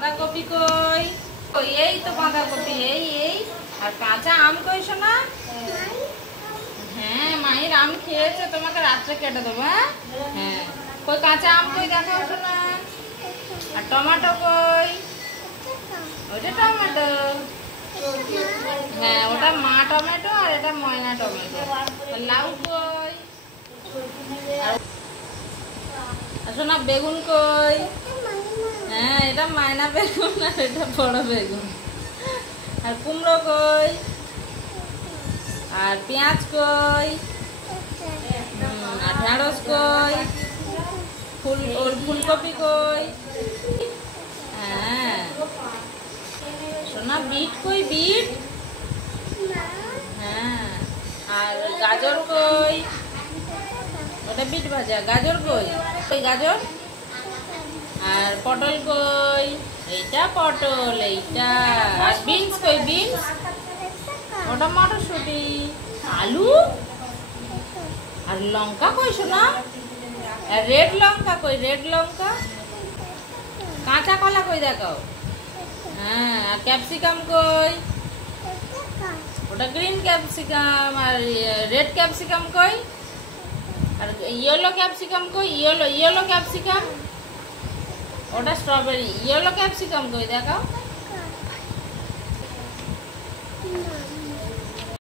বাঁধাকপি কই? কই এই তো বাঁধাকপি, এই এই। আর কাঁচা আম কই শোনা? হ্যাঁ মাহির আম খেয়েছে, তোমাকে রাত্রে কেটে দেবো। হ্যাঁ হ্যাঁ, কই কাঁচা আম কই দেখাও শোনা। আর টমেটো কই? ওটা টমেটো। হ্যাঁ ওটা মা টমেটো আর এটা ময়না টমেটো। লাউ কই? শোনা বেগুন কই? হ্যাঁ এটা মায়না বেগুন আর এটা বড় বেগুন। আর কুমড়ো কই? আর পেঁয়াজ কই? আর ঢেঁড়স কই? ফুলকপি কই? হ্যাঁ শোনা বিট কই? বিট। হ্যাঁ আর গাজর কই? ওটা বিট ভাজা। গাজর কই? ওই গাজর। আর পটল কই? এইটা পটল এইটা। আর বিনস কই? বিনস ওটা মটরশুঁটি। আলু আর লঙ্কা কই শোনা? আর রেড লঙ্কা কই? রেড লঙ্কা। কাঁচা কলা কই দেখাও। হ্যাঁ আর ক্যাপসিকাম কই? ওটা গ্রিন ক্যাপসিকাম। আর রেড ক্যাপসিকাম কই? আর ইয়েলো ক্যাপসিকাম কই? ইয়েলো ইয়েলো ক্যাপসিকাম ওটা স্ট্রবেরি। ইয়েলো ক্যাপসিকাম কই দেখাও।